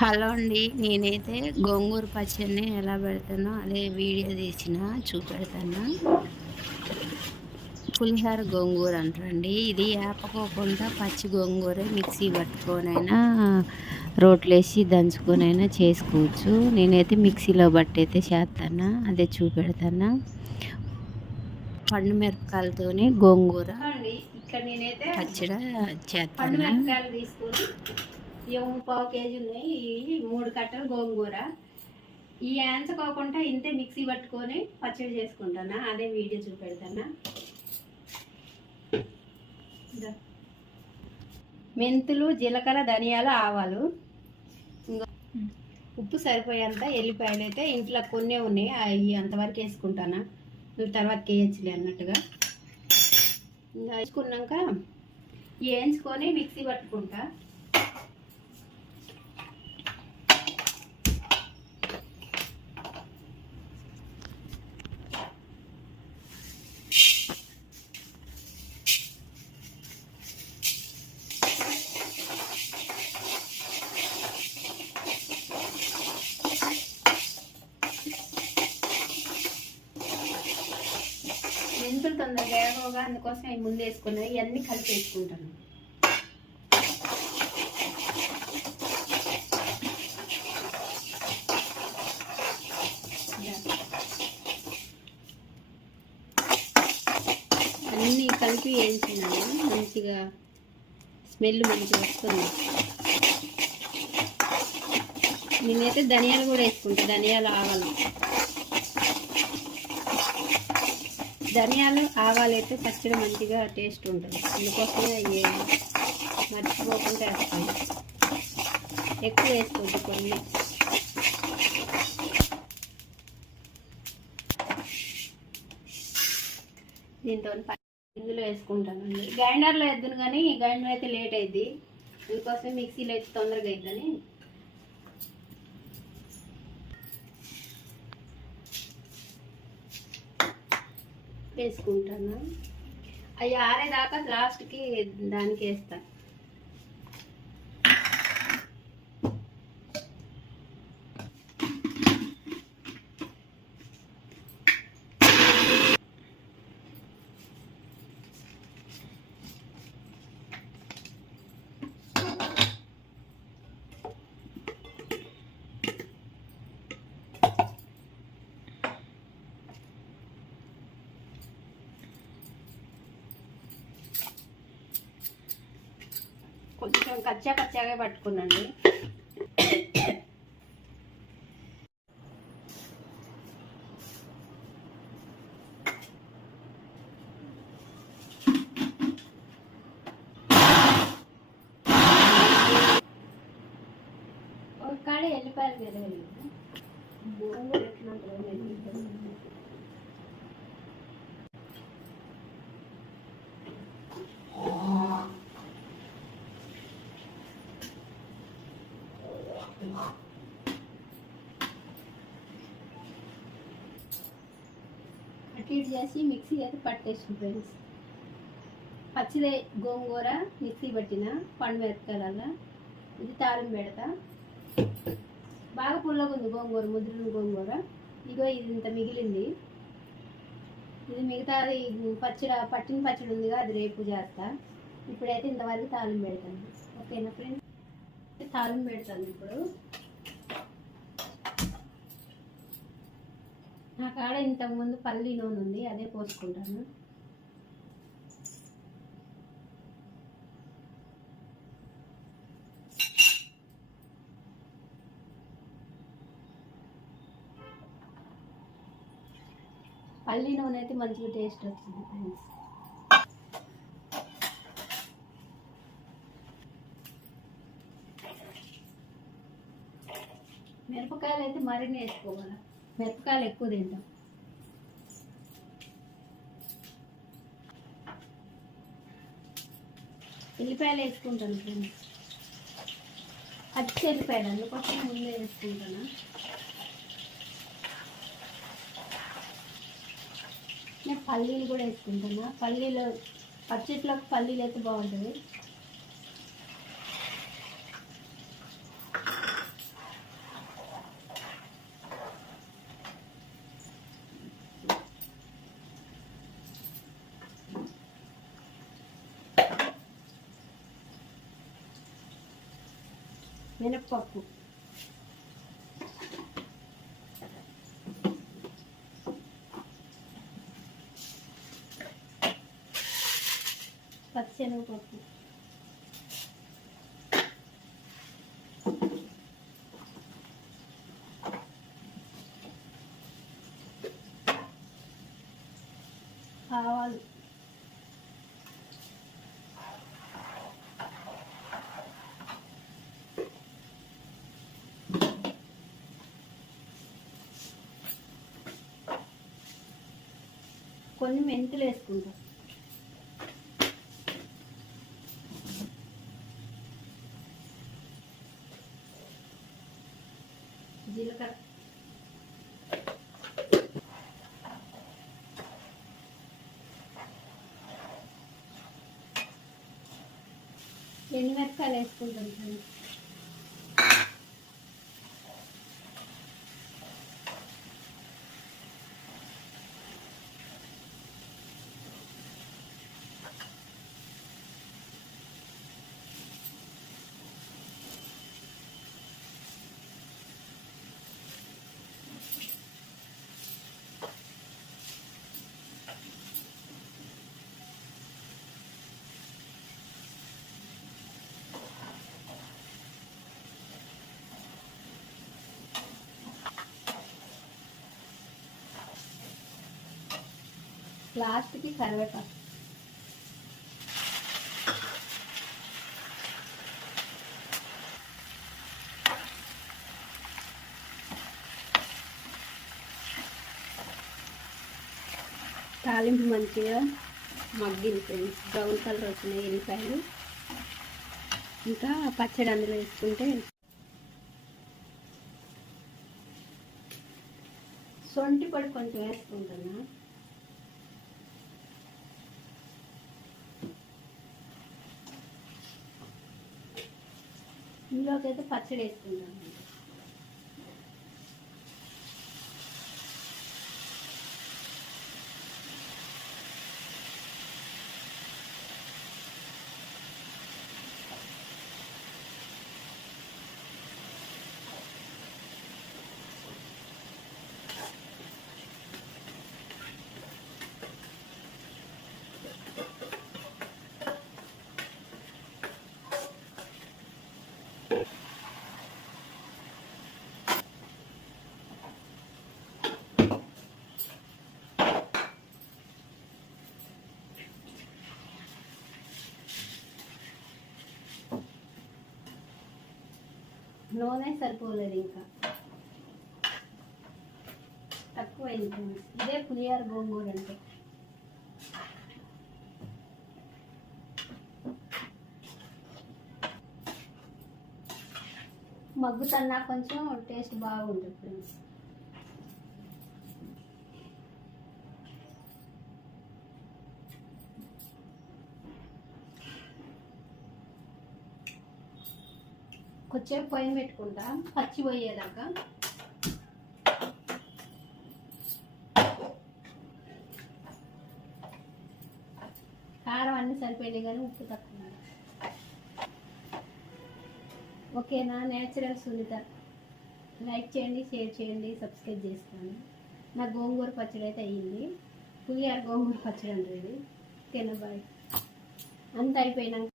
Hello అండి. నేనైతే గోంగూర పచ్చడిని ఎలా పెడతానో అదే వీడియో తీసిన చూపెడతాను. పులిహోర గోంగూర అంటారండి. ఇది ఏపకోకుండా పచ్చి గోంగూరే మిక్సీ పట్టుకొనైనా రోట్లేసి దంచుకొనైనా చేసుకోవచ్చు. నేనైతే మిక్సీలో బట్టయితే చేస్తాను. అదే చూపెడతాను. పండు మిరపకాయలతోని గోంగూర ఇక్కడ నేనైతే పచ్చడి పండు చేస్తాను. మిరపకాయలు తీసుకొని పావు కేజీ ఉన్నాయి. 3 కట్టలు గోంగూర. ఈ యాంచుకోకుండా ఇంతే మిక్సీ పట్టుకొని పచ్చడి చేసుకుంటాను. అదే వీడియో చూపెడతాను. మెంతులు, జీలకర్ర, ధనియాలు, ఆవాలు, ఉప్పు సరిపోయేంత, ఎల్లిపాయలు అయితే ఇంట్లో కొన్నే ఉన్నాయి. అవి అంతవరకు వేసుకుంటాను. తర్వాత వేయచ్చులే అన్నట్టుగా. ఇంకా వేసుకున్నాక వేయించుకొని మిక్సీ పట్టుకుంటా. మెంతులు తొందరగా వేగవగా, అందుకోసం అవి ముందు వేసుకున్నాయి. ఇవన్నీ కలిపి వేసుకుంటాను. అన్నీ కలిపి వేయించినాను. మంచిగా స్మెల్ మంచిగా వస్తుంది. నేనైతే ధనియాలు కూడా వేసుకుంటాను. ధనియాలు, ఆవాలు. ధనియాలు, ఆవాలు అయితే పచ్చడి మంచిగా టేస్ట్ ఉంటుంది. అందుకోసమే అవి మర్చిపోకుండా వేస్తాను. ఎక్కువ వేసుకోవద్దు, కొన్ని. దీంతో ఇందులో వేసుకుంటానండి. గ్రైండర్లో వేద్దును కానీ గ్రైండర్ అయితే లేట్ అయింది. అందుకోసం మిక్సీలో అయితే తొందరగా అవుతుందని వేసుకుంటాను. అవి ఆరేదాకా లాస్ట్కి దానికి వేస్తాను. కొంచెం కచ్చాగా పట్టుకున్నాండి. ఒక కాడ ఎల్లిపాయలు వెరగలేదు. ఎట్లా ఉంటుంది అటు ఇటు చేసి మిక్సీ అయితే పట్టేసి ఫ్రెండ్స్. పచ్చిదే గోంగూర మిక్సీ పట్టిన పండు మిరపకాయల. ఇది తాలింపు పెడతా. బాగా పుల్లగా ఉంది గోంగూర, ముద్రన గోంగూర. ఇగో ఇది ఇంత మిగిలింది. ఇది మిగతాది పట్టిన పచ్చడి ఉందిగా, అది రేపు చేస్తా. ఇప్పుడైతే ఇంతవరకు తాలింపు పెడతాను. ఓకేనా ఫ్రెండ్స్? తాలింపు పెడతాను ఇప్పుడు. నా కాడ ఇంతకుముందు పల్లి నూనె ఉంది, అదే పోసుకుంటాను. పల్లి నూనె అయితే మంచిగా టేస్ట్ వచ్చింది ఫ్రెండ్స్. మిరపకాయలు అయితే మరిన్ని వేసుకోవాలి. మిరపకాయలు ఎక్కువ తింటాం. ఎల్లిపాయలు వేసుకుంటాను ఫ్రెండ్స్. పచ్చి ఎల్లిపాయలు, అందుకోసం ముందే వేసుకుంటాను. నేను పల్లీలు కూడా వేసుకుంటున్నా. పల్లీలు పచ్చట్లోకి పల్లీలు అయితే బాగుంటుంది. మినప్పప్పు, పచ్చెనగపప్పు, ఆవాలు, కొన్ని మెంతులు వేసుకుంటాం, జీలకర్ర, ఎండుమిరపకాయలు వేసుకుంటాం ఫ్రెండ్స్. లాస్ట్కి కరివేపాకు. తాలింపు మంచిగా మగ్గింది ఫ్రెండ్స్, బ్రౌన్ కలర్ వచ్చినాయి ఎల్లిపాయలు. ఇంకా పచ్చడి అందులో వేసుకుంటే సొంటి పొడి కొంచెం వేసుకుంటున్నా. ఇందులోకి అయితే పచ్చడి వేసుకుంటాను. నూనె సరిపోలేదు, ఇంకా తక్కువైంది ఫ్రెండ్స్. ఇదే పులిహార గోంగూర అంటే. మగ్గుతన్నా కొంచెం టేస్ట్ బాగుంటుంది ఫ్రెండ్స్. కొంచెం పొయ్యి పెట్టుకుంటా పచ్చి పోయేదాకా. కారం అన్నీ సరిపోయినాయి కానీ ఉప్పు తక్కువ. ఓకేనా? నేచురల్ సునీత. లైక్ చేయండి, షేర్ చేయండి, సబ్స్క్రైబ్ చేసుకోండి. నా గోంగూర పచ్చడి అయితే అయ్యింది. పులిహార గోంగూర పచ్చడి అంటే ఇది. ఓకేనా? బాయ్. అంత అయిపోయినాక